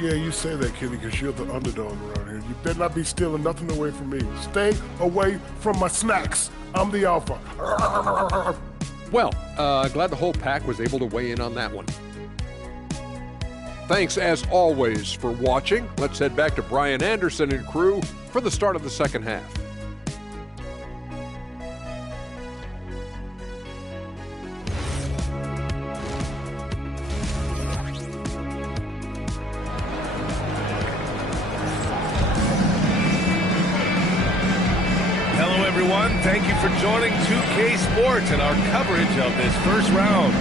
Yeah, you say that, Kenny, because you're the underdog around here. You better not be stealing nothing away from me. Stay away from my snacks. I'm the alpha. Well, glad the whole pack was able to weigh in on that one. Thanks, as always, for watching. Let's head back to Brian Anderson and crew for the start of the second half. Hello, everyone. Thank you for joining 2K Sports and our coverage of this first round.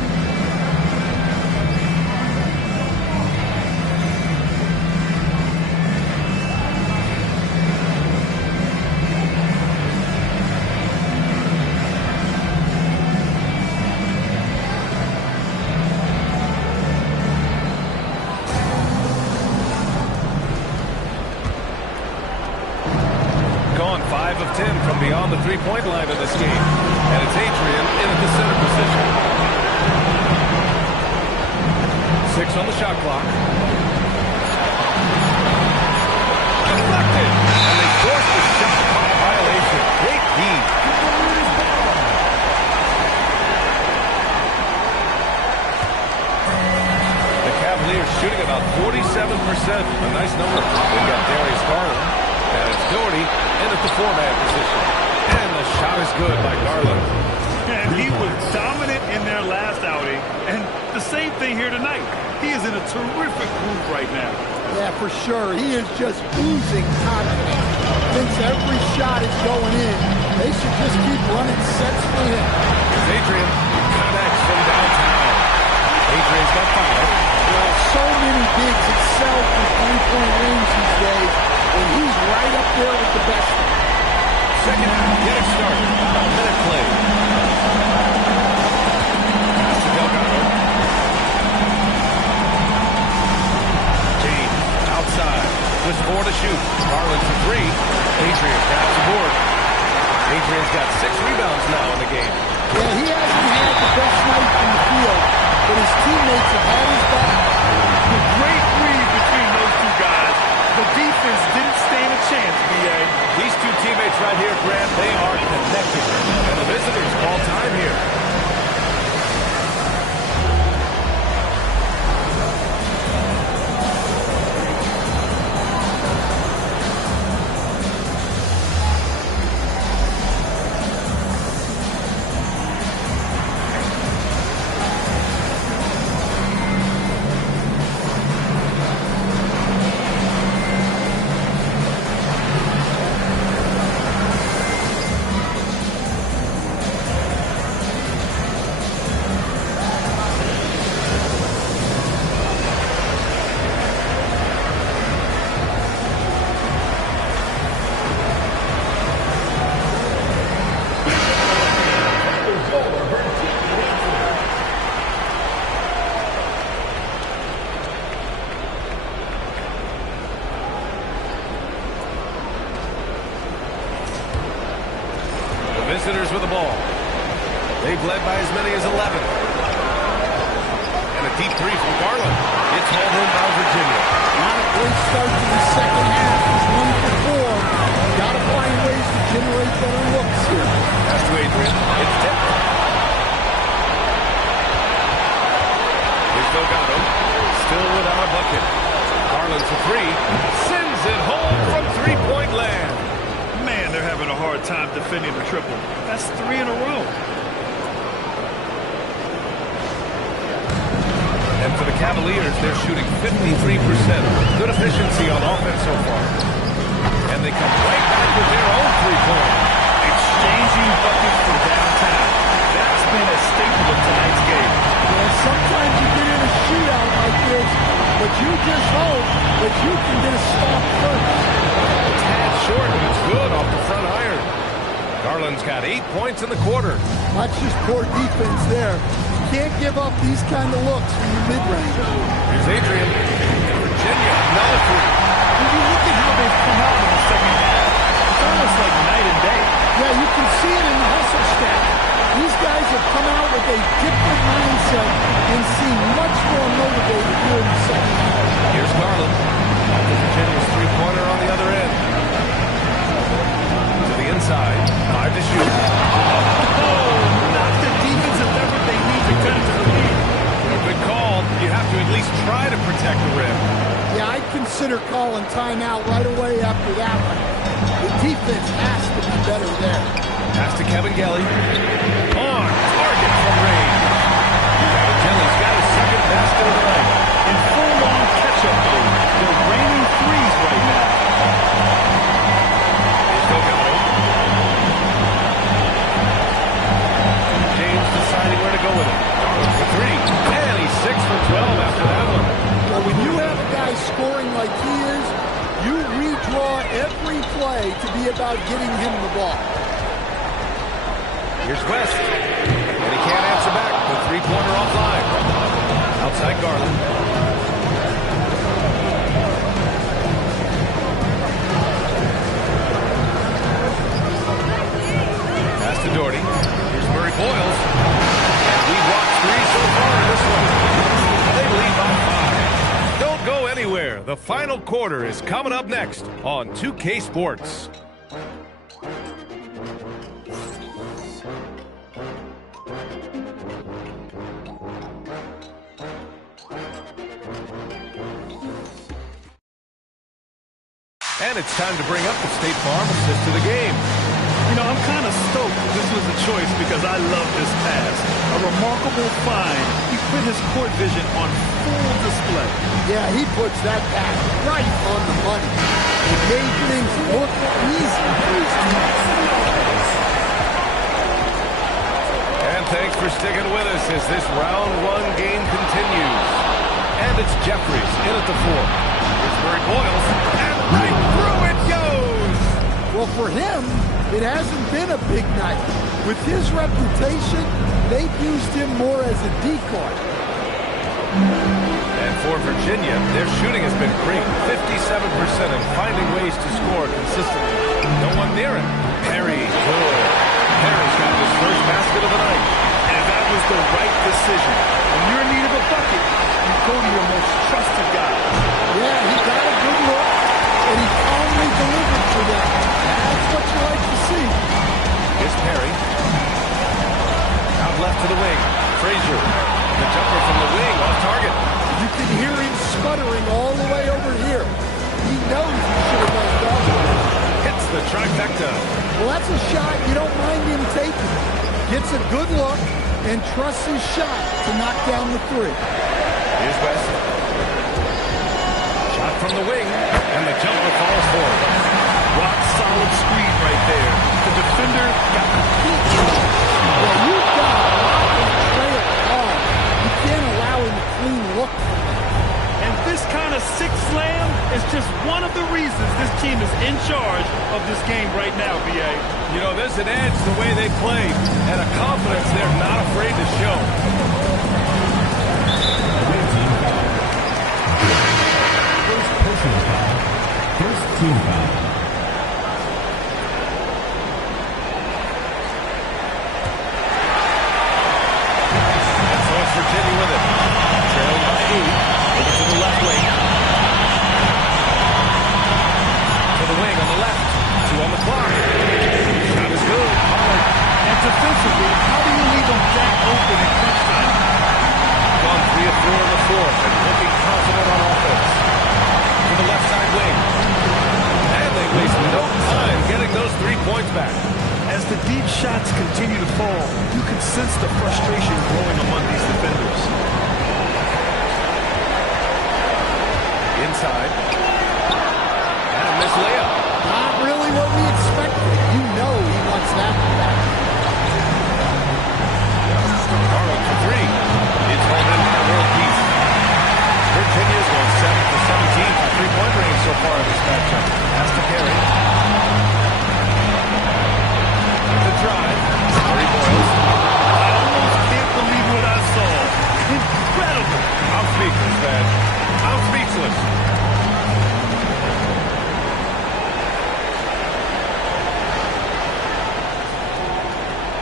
Gone 5 of 10 from beyond the three-point line in this game. And it's Adrian in at the center position. 6 on the shot clock. Deflected. And they force the shot clock violation. Great D. The Cavaliers shooting about 47%. A nice number. They've got Darius Garland. And it's Doherty in at the four-man position. And the shot is good by Garland. And he was dominant in their last outing. And the same thing here tonight. He is in a terrific groove right now. Yeah, for sure. He is just oozing confidence. Thinks every shot is going in. They should just keep running sets for him. Here's Adrian. Connects from downtown. Adrian's got 5. Well, so many bigs excel from three-point range these days. And he's right up there with the best. Second half, getting started. About a minute played. Pass to Delgado. James, outside. Just 4 to shoot. Garland for 3. Adrian grabs the board. Adrian's got 6 rebounds now in the game. Yeah, he hasn't had the best night in the field, but his teammates have had his back. A great read between those two guys. The defense didn't stand a chance, B.A. These two teammates right here, Grant, they are connected. And the visitors call time here. Visitors with the ball. They've led by as many as 11. And a deep 3 from Garland. It's hauled in by Virginia. Not a great start to the second half. He's 1 for 4. Got to find ways to generate better looks here. Pass to Adrian. It's tipped. Here's Delgado. Still without a bucket. Garland for 3. Sends it home from three-point land. Man, they're having a hard time defending the triple. That's 3 in a row. And for the Cavaliers, they're shooting 53%. Good efficiency on offense so far. And they come right back with their own three-point. Exchanging buckets from downtown. That's been a staple of tonight's game. Well, sometimes you get in a shootout like this, but you just hope that you can get a stop first. A tad short, but it's good off the front iron. Garland's got 8 points in the quarter. That's just poor defense there. You can't give up these kind of looks from the mid-range. Here's Adrian. And Virginia, another 3. When you look at how they've come out in the second half, it's almost like night and day. Yeah, you can see it in the hustle stat. These guys have come out with a different mindset and seem much more motivated here in the second half. Here's Garland. consider calling timeout right away after that one. The defense has to be better there. Pass to Kevin Gelly. On target from range. Kelly's got his second basket of the night. In full-on catch-up mode. They're raining threes right now. Here's Delgado. James deciding where to go with it. Darwin for three. And he's 6 for 12 after that one. Well, when you have a guy scoring like he is, you redraw every play to be about getting him the ball. Here's West. And he can't answer back. The three-pointer offline. Outside Garland. Pass to Doherty. Here's Murray Boyles. And we've watched three so far in this one. They lead by 5. Don't go anywhere. The final quarter is coming up next on 2K Sports. And it's time to bring up the State Farm assist to the game. You know, I'm kind of stoked this was a choice because I love this pass. A remarkable find. He put his court vision on full display. Yeah, he puts that pass right on the money. It made things look easy for his team. And thanks for sticking with us as this round one game continues. And it's Jeffries in at the 4. Here's Murray Boyles. And right through it goes! Well, for him, it hasn't been a big night. With his reputation, they've used him more as a decoy. And for Virginia, their shooting has been great. 57% and finding ways to score consistently. No one near it. Perry, good. Perry's got his first basket of the night. And that was the right decision. When you're in need of a bucket, you go to your most trusted guy. Yeah, he got a good look, and he calmly delivered for them. That's what you like to see. Here's Perry. Out left to the wing. Frazier. The jumper from the wing off target. You can hear him sputtering all the way over here. He knows he should have done better. Hits the trifecta. Well, that's a shot you don't mind him taking. Gets a good look and trusts his shot to knock down the 3. Here's West. Shot from the wing, and the jumper falls forward. Rock solid screen right there. The defender got complete control. Well, you've got a lot of trail on. You can't allow him a clean look from that. And this kind of sick slam is just one of the reasons this team is in charge of this game right now, VA. You know, there's an edge the way they play, and a confidence they're not afraid to show. First personal foul. First team foul. And so it's Virginia with it. Trailing by 8. Over to the left wing. To the wing on the left. 2 on the clock. Shot is good. Hard. And defensively, how do you leave them that open in crunch time? Gone 3 of 4 in the fourth and looking confident on offense. To the left side wing. And they waste no time getting those 3 points back. As the deep shots continue to fall, you can sense the frustration growing among these defenders. Inside. And a missed layup. Not really what we expected. You know he wants that back. Garland for 3. It's held in by world peace. Virginia's gone 7 for 17 from three-point range so far in this matchup. Has to carry. The drive. Murray Boyles. I almost can't believe what I saw. Incredible. I'm speechless, man. I'm speechless.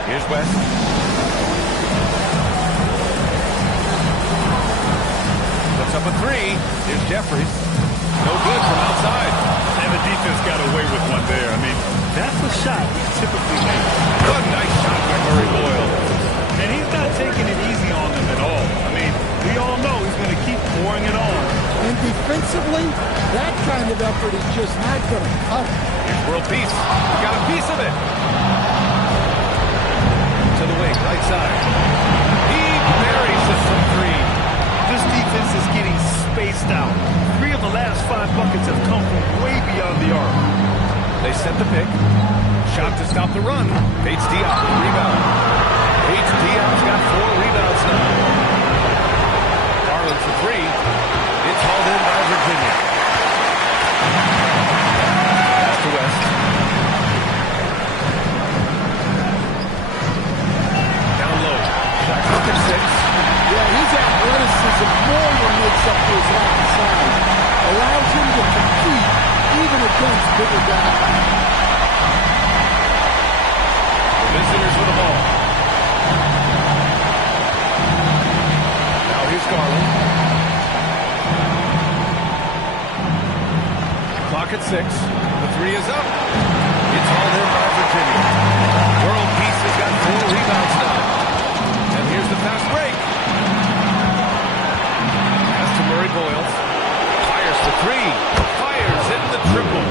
Here's West. Puts up a 3. Here's Jeffries. No good from outside. And the defense got away with one there. I mean, that's a shot he typically makes. A nice shot by Murray Boyle. And he's not taking it easy on them at all. I mean, we all know he's going to keep pouring it on. And offensively, that kind of effort is just not going to cut it. Here's world peace. He got a piece of it. To the wing, right side. He buries it from three. This defense is getting spaced out. 3 of the last 5 buckets have come from way beyond the arc. They set the pick. Shot to stop the run. Pates Diop, rebound. Pates Diop's got 4 rebounds now. Garland for 3. It's hauled in by Virginia. Pass to West. Down low. Shaq's up at 6. Yeah, his athleticism more than makes up for his lack of size. Allows him to compete even against bigger guys. The visitors with the ball. Now here's Garland. Clock at 6. The 3 is up. It's hauled in by Virginia. World Peace has got 4 rebounds now. And here's the fast break. Pass to Murray Boyles. Fires for 3. Fires in the triple.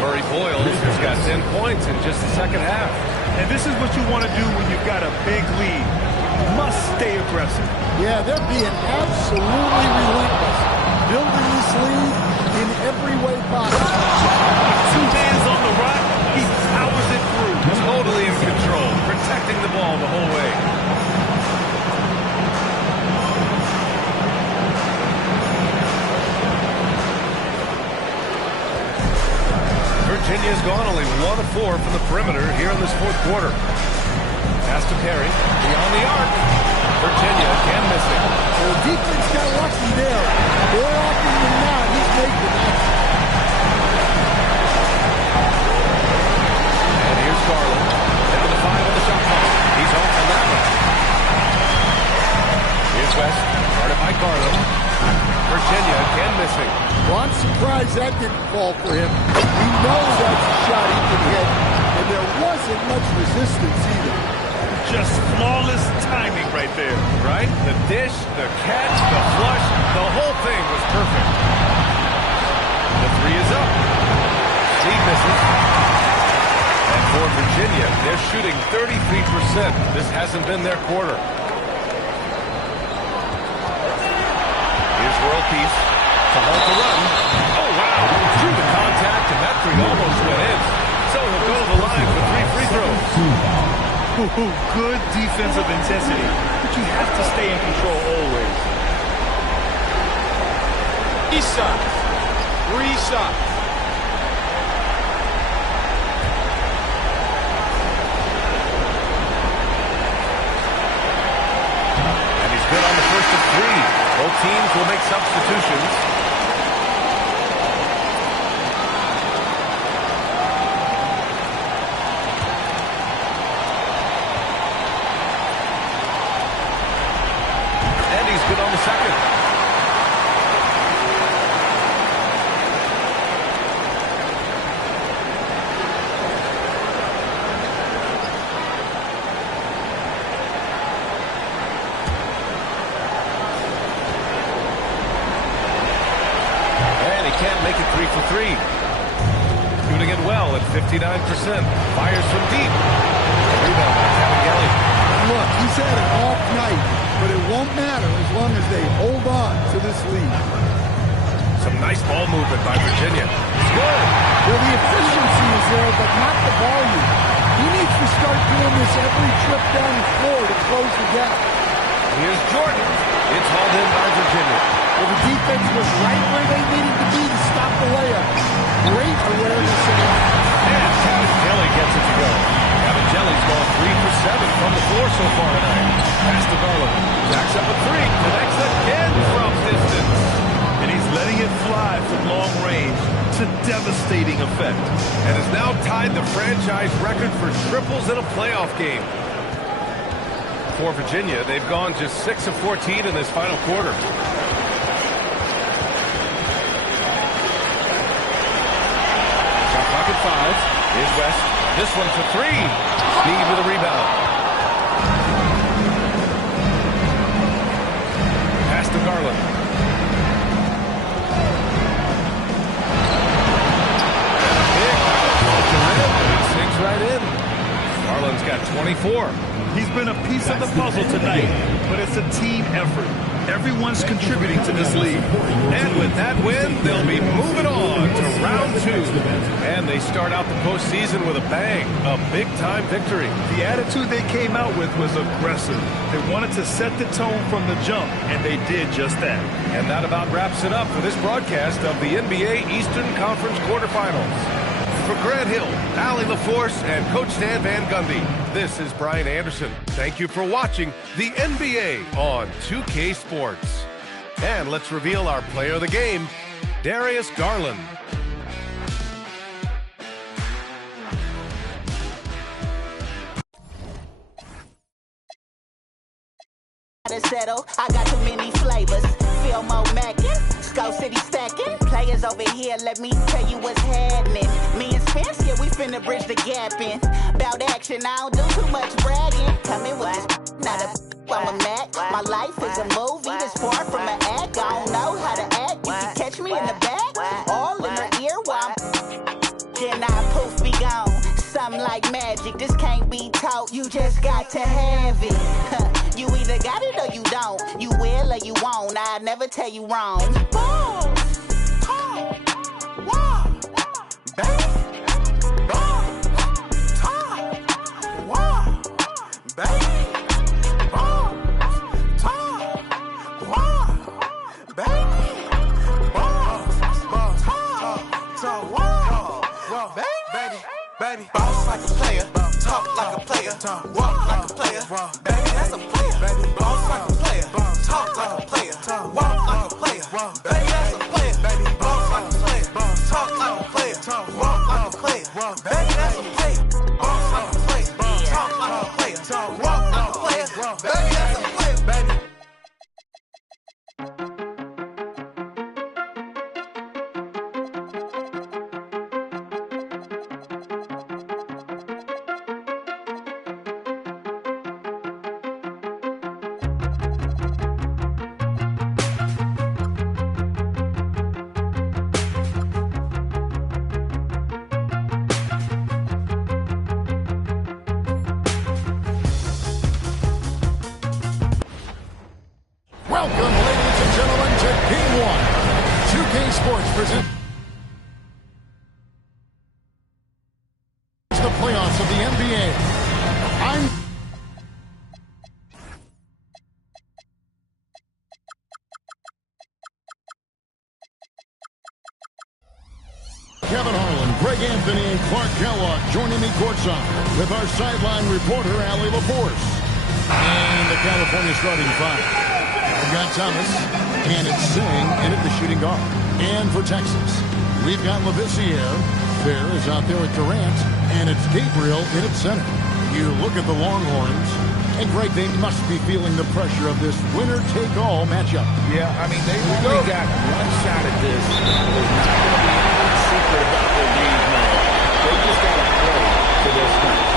Murray Boyles has got 10 points in just the second half. And this is what you want to do when you've got a big lead. You must stay aggressive. Yeah, they're being absolutely relentless. Building this lead in every way possible. 2 hands on the rock, he powers it through. Totally in control, protecting the ball the whole way. Virginia's gone only 1 of 4 from the perimeter here in this fourth quarter. Pass to Perry, beyond the arc. Virginia again missing. Well, the defense got lucky there. More often than not, he's making that. And here's Garland. Down to 5 on the shot clock. He's off on that one. Here's West, guarded by Garland. Virginia again missing. Well, I'm surprised that didn't fall for him. He knows that's a shot he can hit, and there wasn't much resistance either. Just flawless timing right there. Right? The dish, the catch, the flush, the whole thing was perfect. The 3 is up. Steve misses. And for Virginia, they're shooting 33%. This hasn't been their quarter. Here's World Peace to halt the run. Oh, wow. Through the contact, and that 3 almost went in. So he'll go to the line for 3 free throws. Good defensive intensity, but you have to stay in control always. 3 shots. 3 shots. And he's good on the first of 3. Both teams will make substitutions. Good on the second. And he can't make it 3 for 3. Shooting it well at 59%. Fires from deep. Rebound by Kevin Gelly. Look, he's had an off night, but it won't matter as long as they hold on to this lead. Some nice ball movement by Virginia. It's good. Well, the efficiency is there, but not the volume. He needs to start doing this every trip down the floor to close the gap. Here's Jordan. It's hauled in by Virginia. Well, the defense was right where they needed to be to stop the layup. Great awareness of that. And Kevin Gelly gets it to go. Kevin Gelly's gone 3 for 7 from the floor so far tonight. Pass to Garland. Jacks up a 3. Connects again from distance. And he's letting it fly from long range to devastating effect. And has now tied the franchise record for triples in a playoff game. For Virginia, they've gone just 6 of 14 in this final quarter. Shot clock at 5. Here's West. This one for 3. Speed with a rebound. Pass to Garland. 24. He's been a piece of the puzzle tonight, but it's a team effort. Everyone's contributing to this lead. And with that win, they'll be moving on to round 2. And they start out the postseason with a bang, a big-time victory. The attitude they came out with was aggressive. They wanted to set the tone from the jump, and they did just that. And that about wraps it up for this broadcast of the NBA Eastern Conference quarterfinals. For Grant Hill, Allie LaForce, and Coach Stan Van Gundy, this is Brian Anderson. Thank you for watching the NBA on 2K Sports. And let's reveal our player of the game, Darius Garland. Settle. I got too many flavors. Feel more mackin', Skull City stacking. Players over here, let me tell you what's happening. Me and Spence, yeah, we finna bridge the gap in. Bout action, I don't do too much bragging. Come in with this, not a I'm a Mac. My life is a movie that's far from an act. I don't know how to act. You can catch me in the back, all in the ear while I'm then I poof be gone. Something like magic, this can't be taught. You just got to have it. You either got it or you don't. You will or you won't. I never tell you wrong. Balls, talk, walk, bang. Balls, talk, walk, bang. Balls, talk, walk, bang. Balls, talk, walk, bang. Baby, boss like a player, talk like a player, walk like a player. Baby, that's a player. Boss like a player, talk like a player, walk like a player. Baby, that's a player. Boss like a player, talk like a player, walk like a player. Baby, that's a player. Boss like a player, talk like a player, walk like a player. Baby, that's a player, baby. Welcome, ladies and gentlemen, to Game 1. 2K Sports presents the playoffs of the NBA. I'm Kevin Harlan, Greg Anthony, and Clark Kellogg joining me courtside with our sideline reporter, Allie LaForce. And the California starting five. We've got Thomas, and it's Singh in at the shooting guard. And for Texas, we've got Labissiere. Fair is out there at Durant, and it's Gabriel in at center. You look at the Longhorns, and Greg, they must be feeling the pressure of this winner-take-all matchup. Yeah, I mean, they've only got one shot at this. There's not going to be anything secret about their game plan. They just got to play to their strength.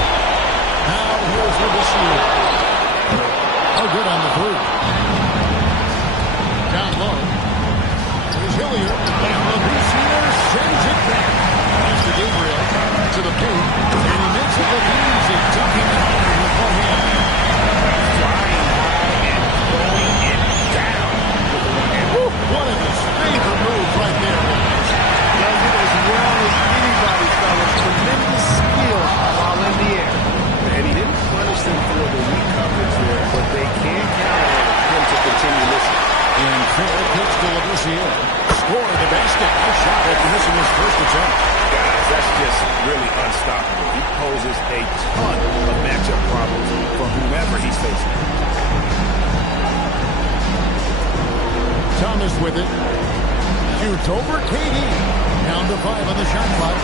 Now, here's Labissiere. Oh, good on the three. Down low. Here's Hilliard. And Labissiere sends it back. Pass to Gabriel. To the paint. And he makes it look easy. Tucking it home with one hand. Flying high and throwing it down with one hand. One of his favorite moves right there. Does it as well as anybody, fellas. Tremendous skill while in the air. And he didn't punish them for the weak coverage there, but they can count on him to continue missing. And fair pitch to Labissiere. Score the basket. No shot after missing his first attempt. Guys, that's just really unstoppable. He poses a ton of matchup problems for whomever he's facing. Thomas with it. Shoots over KD. Down to 5 on the shot clock.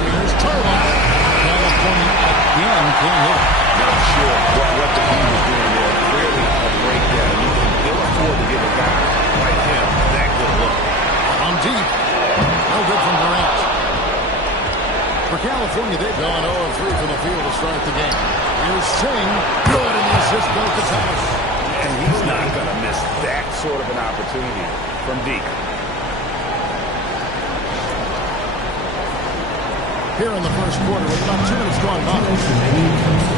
Here's Tarlock. California again can't hit. Not sure what the team is doing there. Clearly a breakdown. You can ill afford to give a guy like him that good look. On deep. No good from Durant. For California, they've gone 0-3 from the field to start the game. Here's Singh. Good, and the assist goes to Thomas. And he's not going to miss that sort of an opportunity from deep. here in the first quarter with about 2 minutes going on.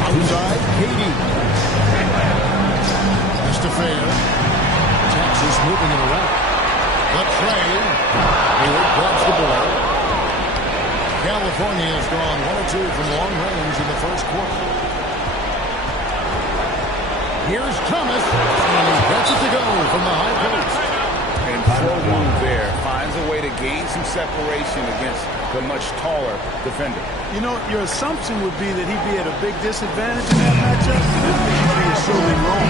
Outside, KD. Estafan. Texas moving it around. The trade. Hayward grabs the ball. California has drawn 1 or 2 from long range in the first quarter. Here's Thomas, and he gets it to go from the high post. And pro move there. Finds a way to gain some separation against the much taller defender. You know, your assumption would be that he'd be at a big disadvantage in that matchup. You're assuming wrong.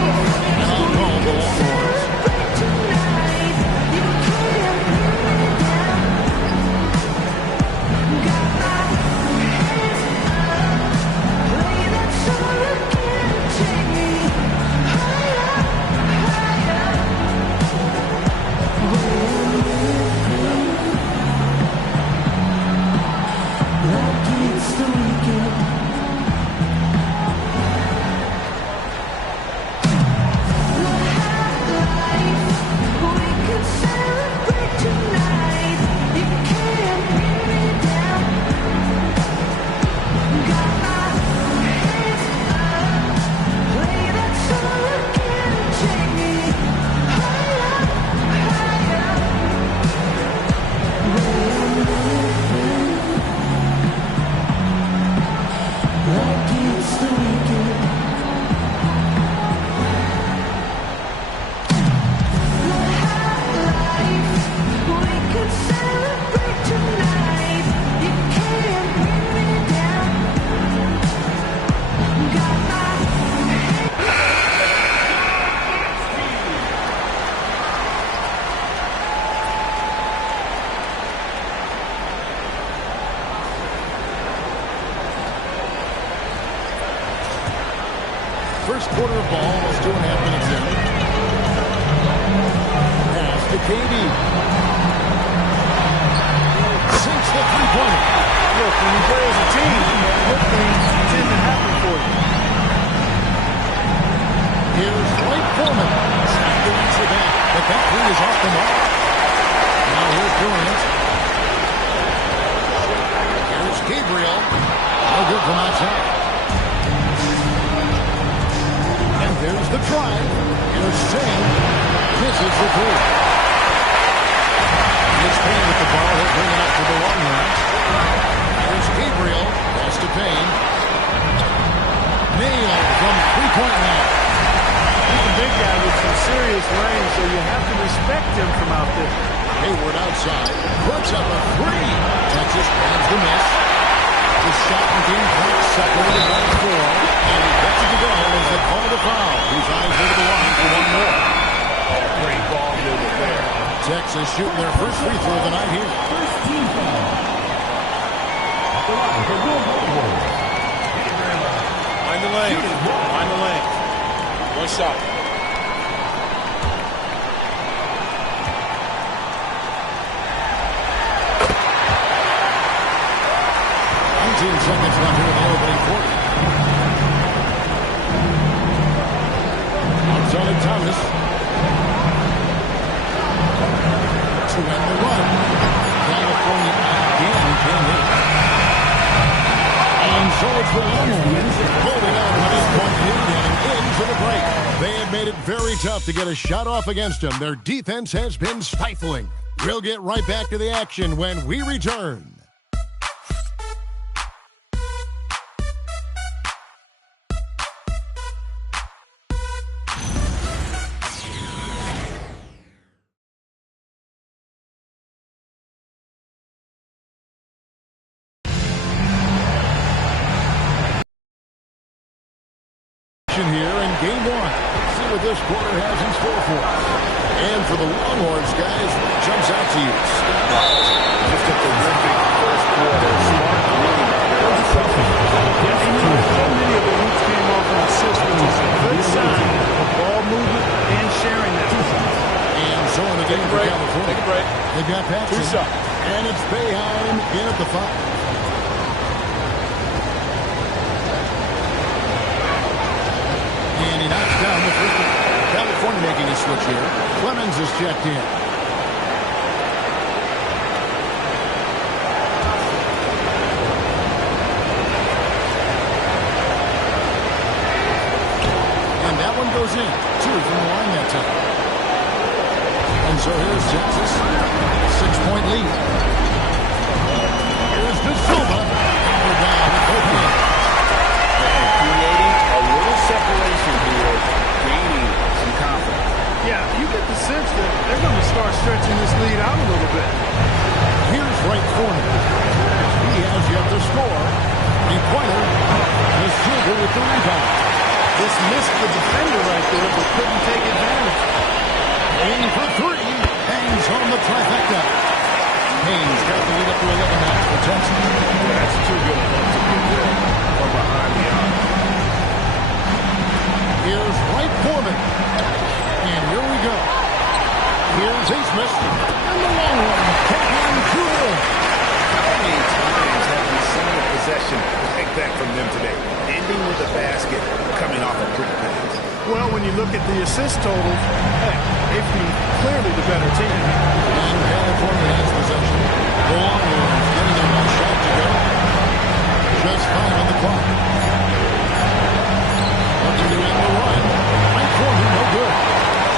Now call the Longhorns. First quarter of ball is 2.5 minutes in. Pass to KD. Sinks the three-pointer. Look, when you play as a team, good things tend to happen for you. Here's Dwight Foreman. Snapped against the back, but that three is off the mark. Now here's Durant. Here's Gabriel. No good from outside. There's the drive. Here's Singh. Misses the three. Here's Payne with the ball. He'll bring it up to the long run. Here's Gabriel. Pass to Payne. Nailed from three-point line. He's a big guy with some serious range, so you have to respect him from out there. Hayward outside. Puts up a three. Texas grabs the miss. The shot and game clock separated by 4. And he gets it to go as they call the foul. He's eyes over the line for one more. Great ball movement there. Texas shooting their first free throw of the night here. First team foul. Find the lane. Find the lane. One shot. 19 seconds left here in the opening quarter. Outside Thomas. To end the run. California again can hit. And so it's the Longhorns holding on to an 8-point lead heading into the break. They have made it very tough to get a shot off against them. Their defense has been stifling. We'll get right back to the action when we return. Here in game 1. See what this quarter has in store for us. And for the Longhorns, guys, what jumps out to you? Just a terrific first quarter. Smart reading by their offense. Yeah, and so many of the hoops came off an assist, which is a good sign of ball movement and sharing that. And so in the game for California, Take a break. they've got Paxson. And it's Boeheim in at the 5. And he knocks down the first one. California making a switch here. Clemens is checked in. So here's Texas. 6-point lead. Here's De Silva. Power down with both hands. And creating a little separation here, gaining some confidence. Yeah, you get the sense that they're going to start stretching this lead out a little bit. Here's right corner. He has yet to score. And Pointer has Silva with the rebound. This missed the defender right there, but couldn't take advantage. Payne for three. Hangs on the trifecta. Payne's got the lead up to 11 now for Texas. That's too good a look to get there from behind the arc. Here's Wright Foreman. And here we go. Here's Smith. And the long one. Kevin Cool. How many times have we seen a possession like that from them today? Ending with a basket, coming off a quick pass. Well, when you look at the assist totals, hey, they've been clearly the better team. And California has possession. The Longhorns getting their one shot to go. Just 5 on the clock. Looking to end the run. Right corner, no good.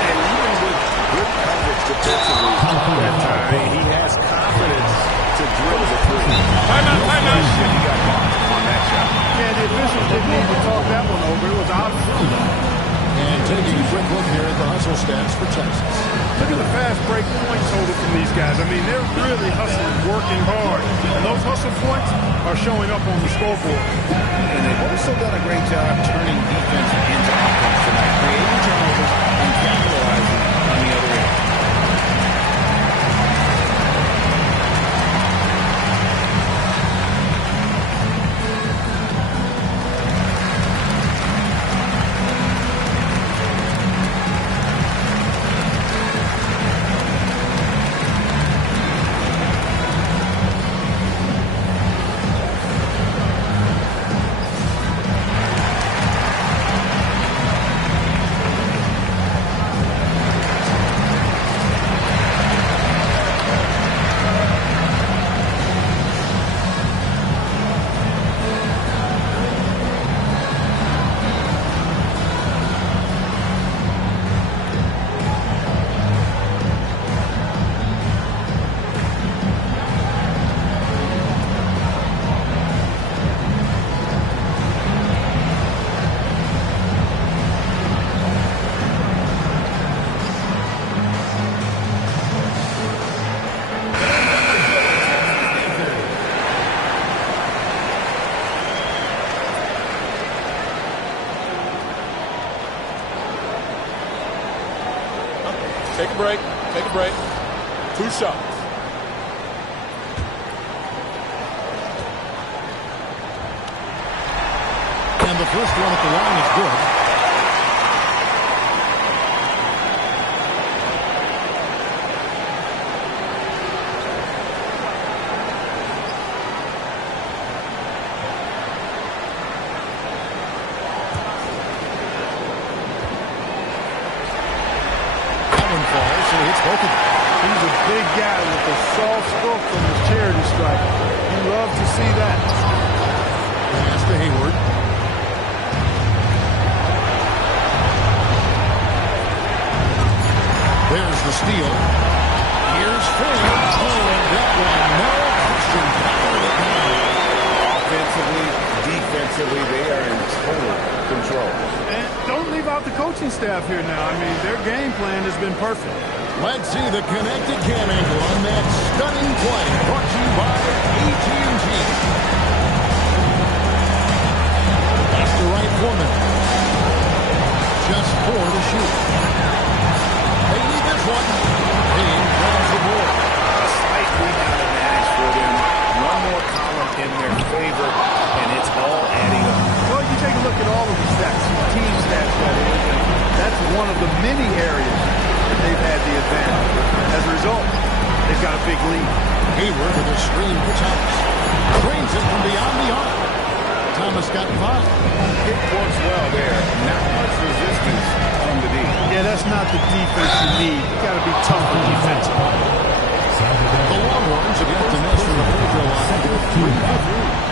And even with good coverage defensively that time, he has confidence to drill the three. Timeout, timeout. He got blocked on that shot. Yeah, the officials didn't need to talk that one over. It was obvious. And taking a quick look here at the hustle stats for Texas. Look at the fast break point total from these guys. I mean, they're really hustling, working hard. And those hustle points are showing up on the scoreboard. And they've also done a great job turning defense into offense tonight, creating turnovers and capitalizing on the other end. Take a break. Take a break. 2 shots. And the first one at the line is good. He's a big guy with a soft stroke from his charity stripe. You love to see that. Pass to Hayward. There's the steal. Here's Finn. Oh, and that one, no question. Offensively, defensively, they are in total control. And don't leave out the coaching staff here now. I mean, their game plan has been perfect. Let's see the connected cam angle on that stunning play. Brought to you by AT&T. That's the right Foreman. Just 4 to shoot. They need this one. Payne grabs the board. A slight rebound advantage for them. One more column in their favor, and it's all adding up. Well, you take a look at all of the stats, team stats that is, and that's one of the many areas that they've had the advantage. As a result, they've got a big lead. Hayward with a screen for Thomas. Drains it from beyond the arc. Thomas got 5. It works well there. Not much resistance from the D. Yeah, that's not the defense you need. You got to be tough on defense. The Longhorns have yet to miss from the free throw line. 3 for 3.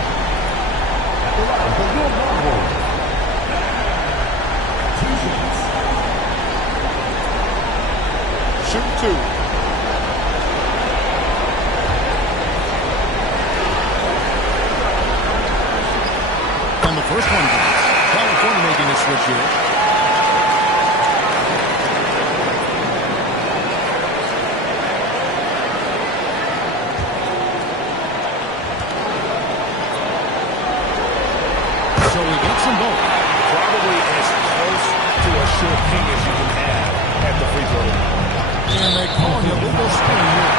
Shoot 2. unit. So he gets them both. Probably as close to a sure king as you can have at the free throw line. And they call you a little screen here.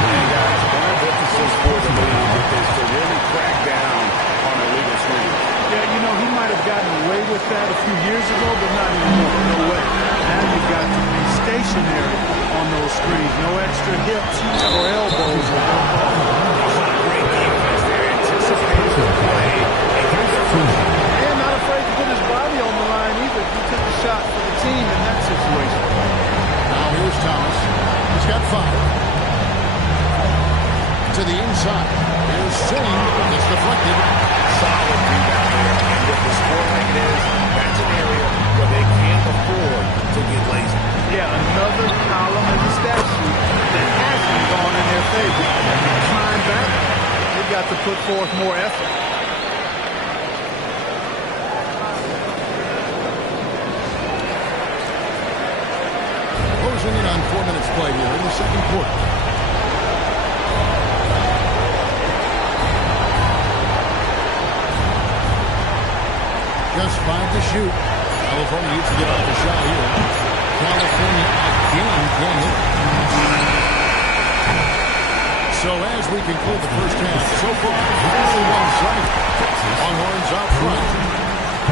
And guys, one of the emphasis for the league is to really crack down on illegal screens. Yeah, you know, he might have gotten away with that a few years ago, but not anymore. No way. Now you've got to be stationary on those screens. No extra hips or elbows. Great defense there. Anticipated the play. And here's their first shot. And not afraid to put his body on the line either. He took a shot for the team in that situation. Now here's Thomas. He's got 5. To the inside. Here's Singh. It's deflected. Solid rebound there. And with the score like it is, that's an area where they can't afford to get lazy. Yeah, another column in the stat sheet that hasn't gone in their favor. To climb back, they've got to put forth more effort. Closing in on 4 minutes play here in the second quarter. Just 5 to shoot. California needs to get off the shot here. California again can't hit. So as we conclude the first half, so far, really one-sided. Longhorns out front.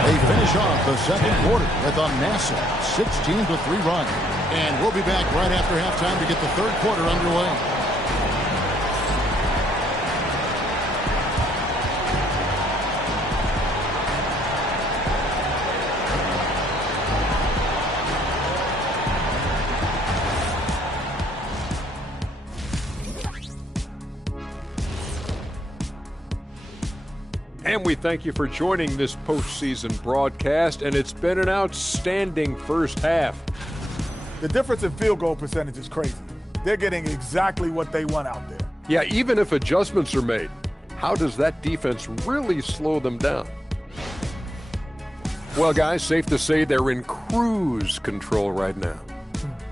They finish off the second quarter with a massive 16-3 run. And we'll be back right after halftime to get the third quarter underway. And we thank you for joining this postseason broadcast, and it's been an outstanding first half. The difference in field goal percentage is crazy. They're getting exactly what they want out there. Yeah, even if adjustments are made, how does that defense really slow them down? Well, guys, safe to say they're in cruise control right now.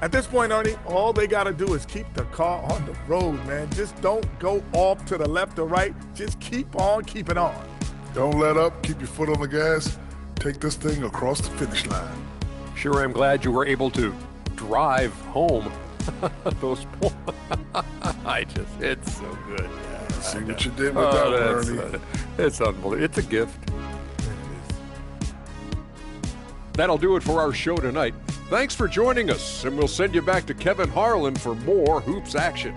At this point, Ernie, all they got to do is keep the car on the road, man. Just don't go off to the left or right. Just keep on keeping on. Don't let up. Keep your foot on the gas. Take this thing across the finish line. Sure, I'm glad you were able to drive home those points. It's so good. See what you did with that, Ernie. It's unbelievable. It's a gift. That'll do it for our show tonight. Thanks for joining us, and we'll send you back to Kevin Harlan for more hoops action.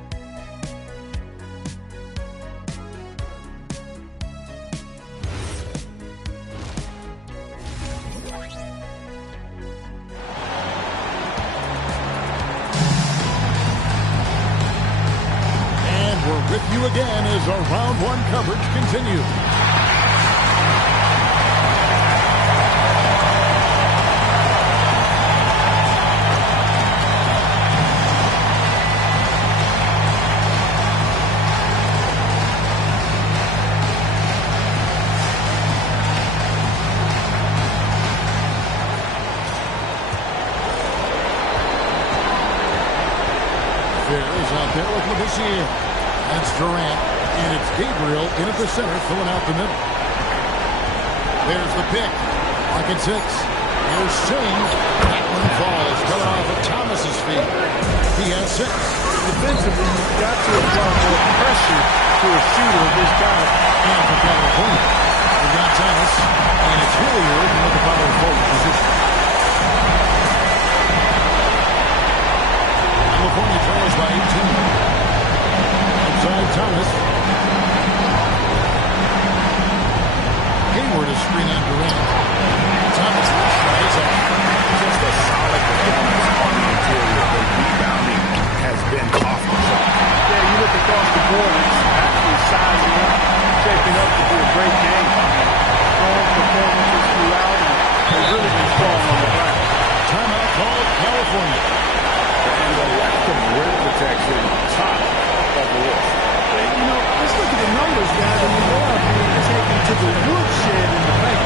With you again as our round one coverage continues. Fair is out there with Labissiere. That's Durant, and it's Gabriel in at the center, filling out the middle. There's the pick. Pocket 6. Here's Singh. That one falls, coming off of Thomas's feet. He has 6. Defensively, you've got to apply more pressure to a shooter of this caliber. And for California, we've got Thomas, and it's Hilliard with the power forward position. California trails by 18. Outside Thomas. Hayward is screen on Durant. Thomas tries off. Just a solid performance on the interior. The rebounding has been off the chart. Yeah, you look across the board, it's actually sizing up, shaping up to be a great game. Strong performances throughout, and they've really been strong on the ground. Timeout called California. And the lack of rim protection, top of the list. You know, let's look at the numbers, guys. I mean, they are being taken to the woodshed in the paint.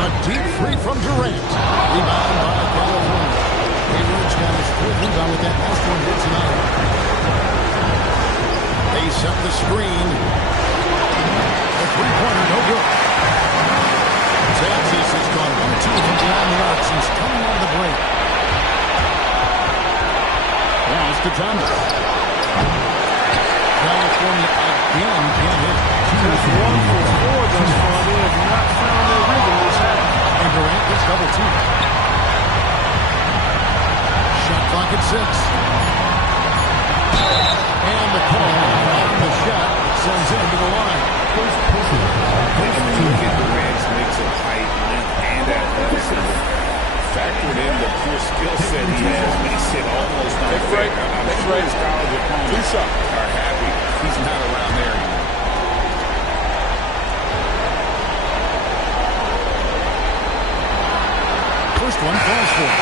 A deep three from Durant. Rebound by California. Hayward's got his fourth rebound with that last one here tonight. They set the screen. The three-pointer, no good. Texas has gone 1-2 from beyond the arc since coming out of the break. Now it's to Thomas. California again can't hit. Just 1 for 4 thus far. They have not found their rhythm this half. And Durant gets double teamed. Shot clock at 6. And the call on the shot sends him to the line. When you look at Durant's mix of height, length, and athleticism, factored in the pure skill set he has, makes it almost unfair. I'm sure his college opponents are happy he's not around there anymore. First one falls for him.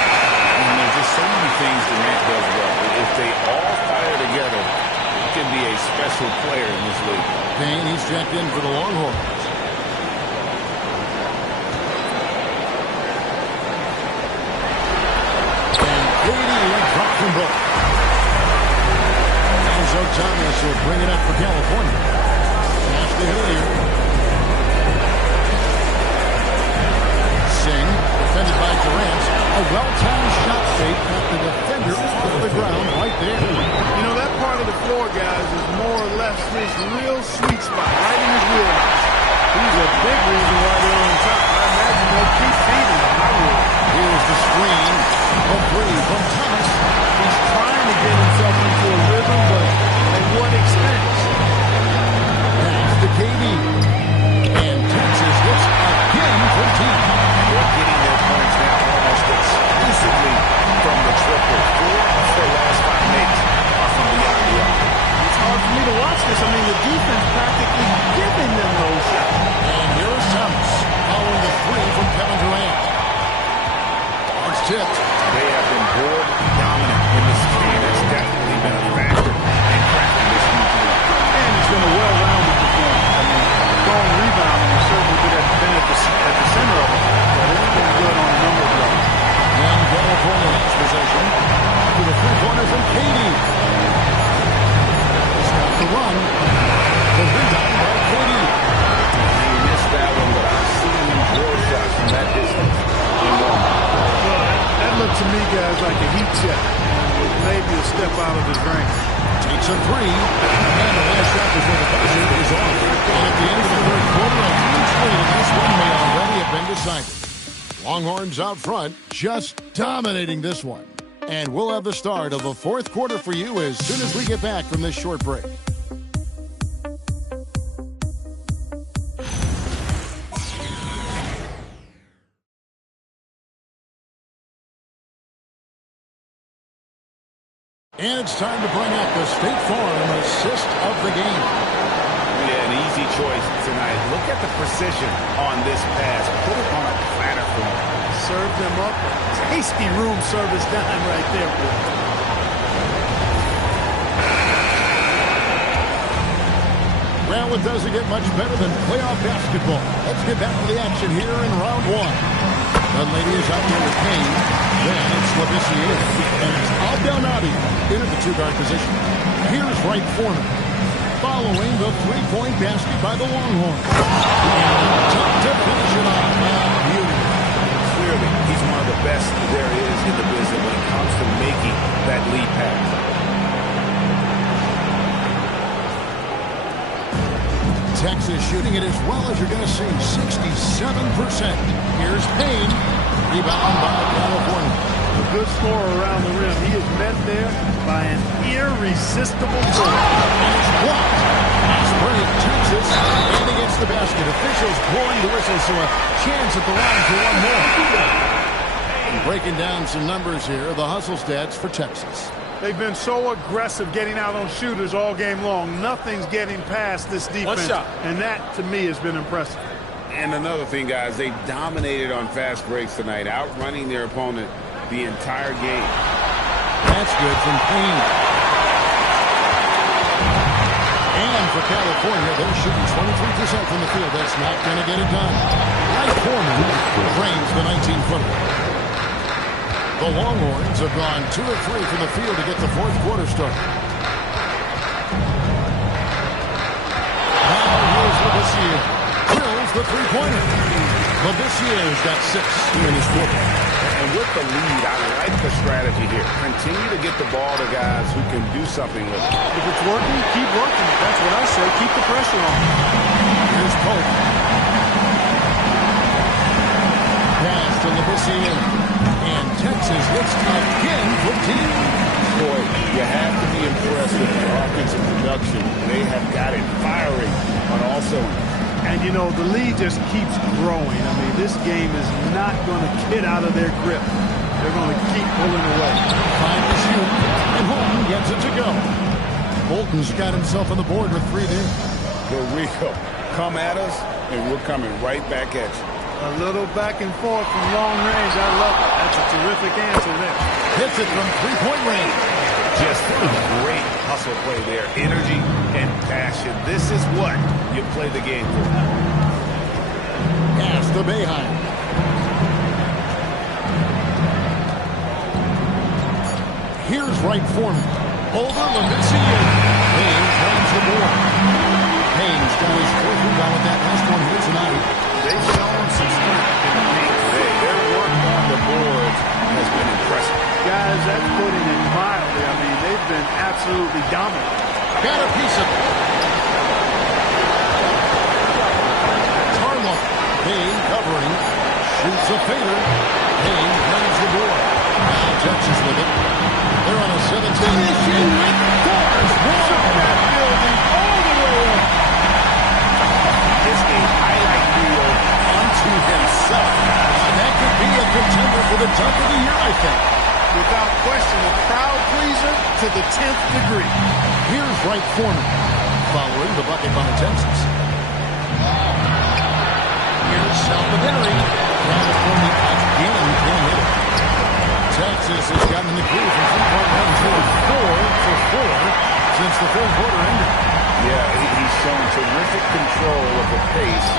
And there's just so many things Durant does well. If they all fire together, he can be a special player in this league. Payne, he's checked in for the Longhorns. And Katie dropped from both. Enzo Thomas will bring it up for California. Pass to Hilliard. Singh, defended by Durant. A well-timed shot fake at the defender to the ground right there. You know, that part of the floor, guys, is more or less his real sweet spot, right in his wheelhouse. He's a big reason why they're on top. I imagine they'll keep feeding him. I will. Here's the screen. A three from Thomas. He's trying to get himself into a rhythm, but at what expense? Pass to KD. And Texas hits again from team. They're getting their points now almost exclusively from the triple. 4 of their last 5 makes are from beyond the arc. It's hard for me to watch this. I mean, the defense practically giving them those shots. And here's Thomas following the three from Kevin Durant. It's tipped. They have been board dominant in this game. That's definitely been a factor in cracking this huge lead. And it's been a well-rounded performance. I mean, throwing rebounding is certainly good at the center of it, but it's been good on a number of levels. And California has possession to the three-pointer from KD. Stop the run. The rebound by KD. He missed that one, but I've seen him draw shots from that distance in one. Well, that looked to me, guys, like a heat check. With maybe a step out of his range. Takes a three. And the last shot before the buzzer is off. And at the end of the third quarter, a huge lead, and this one may already have been decided. Longhorns out front, just dominating this one. And we'll have the start of the fourth quarter for you as soon as we get back from this short break. And it's time to bring up the State Farm assist of the game. Yeah, an easy choice tonight. Look at the precision on this pass. Put it on a platter for him. Serve them up. Tasty room service dime right there. Well, it doesn't get much better than playoff basketball. Let's get back to the action here in round one. The lady is out there with Payne. Then it's Labissiere. And it's Abdelnaby in at the two-guard position. Here's Wright Foreman. Following the three-point basket by the Longhorns. And tough to finish it off. Beauty. Clearly, he's one of the best there is in the business when it comes to making that lead pass. Texas shooting it as well as you're going to see, 67%. Here's Payne. Rebound by California. A good scorer around the rim. He is met there by an irresistible goal. And it's blocked. Nice break, Texas. And against the basket. Officials blowing the whistle, so a chance at the line for one more. And breaking down some numbers here, the hustle stats for Texas. They've been so aggressive getting out on shooters all game long. Nothing's getting past this defense. One shot. And that, to me, has been impressive. And another thing, guys, they dominated on fast breaks tonight, outrunning their opponent the entire game. That's good from Payne. And for California. They're shooting 23% from the field. That's not going to get it done. Mike Foreman frames the 19-footer. The Longhorns have gone 2 of 3 from the field to get the fourth quarter started. Now here's Labissiere. Drills the three-pointer. Labissiere's got 6 in his quarter. And with the lead, I like the strategy here. Continue to get the ball to guys who can do something with it. If it's working, keep working. That's what I say. Keep the pressure on. Here's Pope. Pass to Labissiere. And Texas hits again for 10. Boy, you have to be impressed with the offensive production. They have got it firing on all cylinders. And, you know, the lead just keeps growing. I mean, this game is not going to get out of their grip. They're going to keep pulling away. Find the shoot, and Holton gets it to go. Holton's got himself on the board with 3 there. Here we go. Come at us, and we're coming right back at you. A little back and forth from long range. I love it. That's a terrific answer there. Hits it from 3-point range. Just a great hustle play there. Energy and passion. This is what you play the game for. Pass to Boeheim. Here's Wright Foreman. Over Labissiere. Haynes runs the board. Haynes got his 4th rebound with that last one here tonight. They've shown some strength in the paint today. Their work on the boards has been impressive. Guys, that's putting it mildly. I mean, they've been absolutely dominant. Got a piece of it. Tarlow. Haynes covering. Shoots a fader. Haynes grabs the board. Now Texas with it. They're on a 17. Finishing with force. Shook that building all the way up. Just a highlight reel unto himself. That could be a contender for the dunk of the year, I think. Without question, a crowd pleaser to the 10th degree. Here's Wright Foreman, following the bucket by Texas. Here's Salvatori. California again can't hit it. Texas has gotten the groove from 3-point range. 4 for 4 since the third quarter ended. Yeah, he's shown terrific control of the pace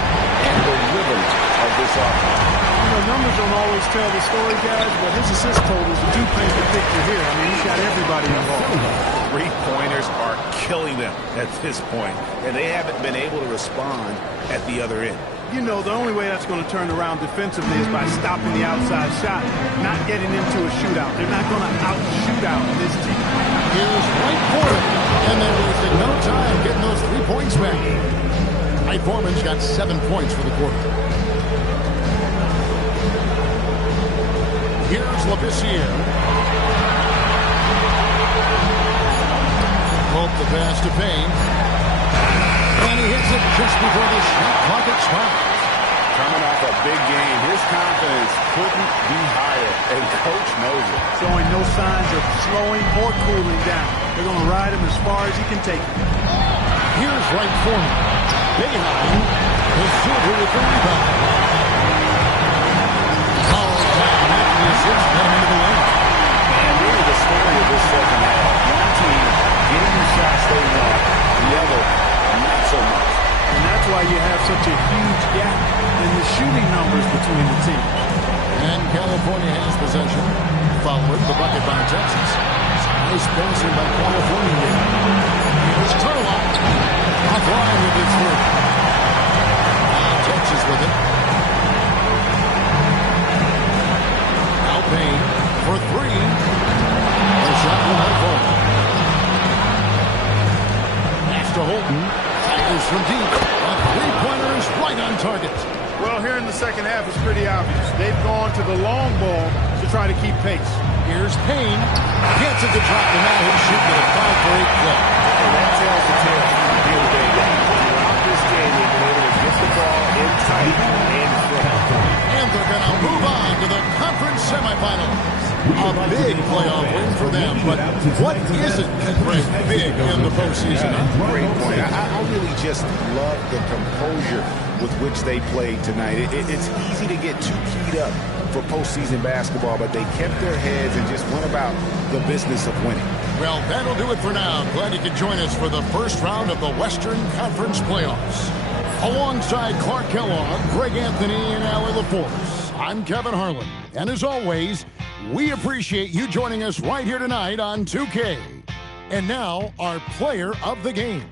and the rhythm of this offense. You know, numbers don't always tell the story, guys, but his assist totals do paint the picture here. I mean, he's got everybody involved. 3-pointers are killing them at this point, and they haven't been able to respond at the other end. You know, the only way that's going to turn around defensively is by stopping the outside shot, not getting into a shootout. They're not going to out-shoot out this team. Here's Wright Foreman, and they wasted no time getting those 3 points back. Wright Foreman's got 7 points for the quarter. Here's Labissiere. Hope the pass to Payne. And he hits it just before the shot clock expires. Coming off a big game, his confidence couldn't be higher, and Coach knows it. Showing no signs of slowing or cooling down. They're going to ride him as far as he can take it. Here's Wright Foreman. Boeheim, the shooter with the rebound. Called down after the assist, got him into the lane. And really the story of this second half. One team getting the shots they want, the other not so much. And that's why you have such a huge gap in the shooting numbers between the teams. And California has possession, following the bucket by Texas. Nice passing by California here. Here's Tarlow. Offline with his third. Now Texas with it. Now Payne for 3. The shot will not fall. Pass to Holton. Fires from deep. A 3-pointer is right on target. Well, here in the second half, it's pretty obvious. They've gone to the long ball to try to keep pace. Here's Payne. Gets it to drop, and now he's shooting at a 5-for-8 clip. And that tells the tale from the day. Throughout this game, they've been able to get the ball in tight and front. And they're going to move on to the conference semifinals. A big playoff win for them, but what isn't big in the postseason? Great point. I really just love the composure with which they played tonight. It's easy to get too keyed up for postseason basketball, but they kept their heads and just went about the business of winning. Well, that'll do it for now. Glad you could join us for the first round of the Western Conference Playoffs. Alongside Clark Kellogg, Greg Anthony, and Allie LaForce, I'm Kevin Harlan. And as always, we appreciate you joining us right here tonight on 2K. And now, our player of the game.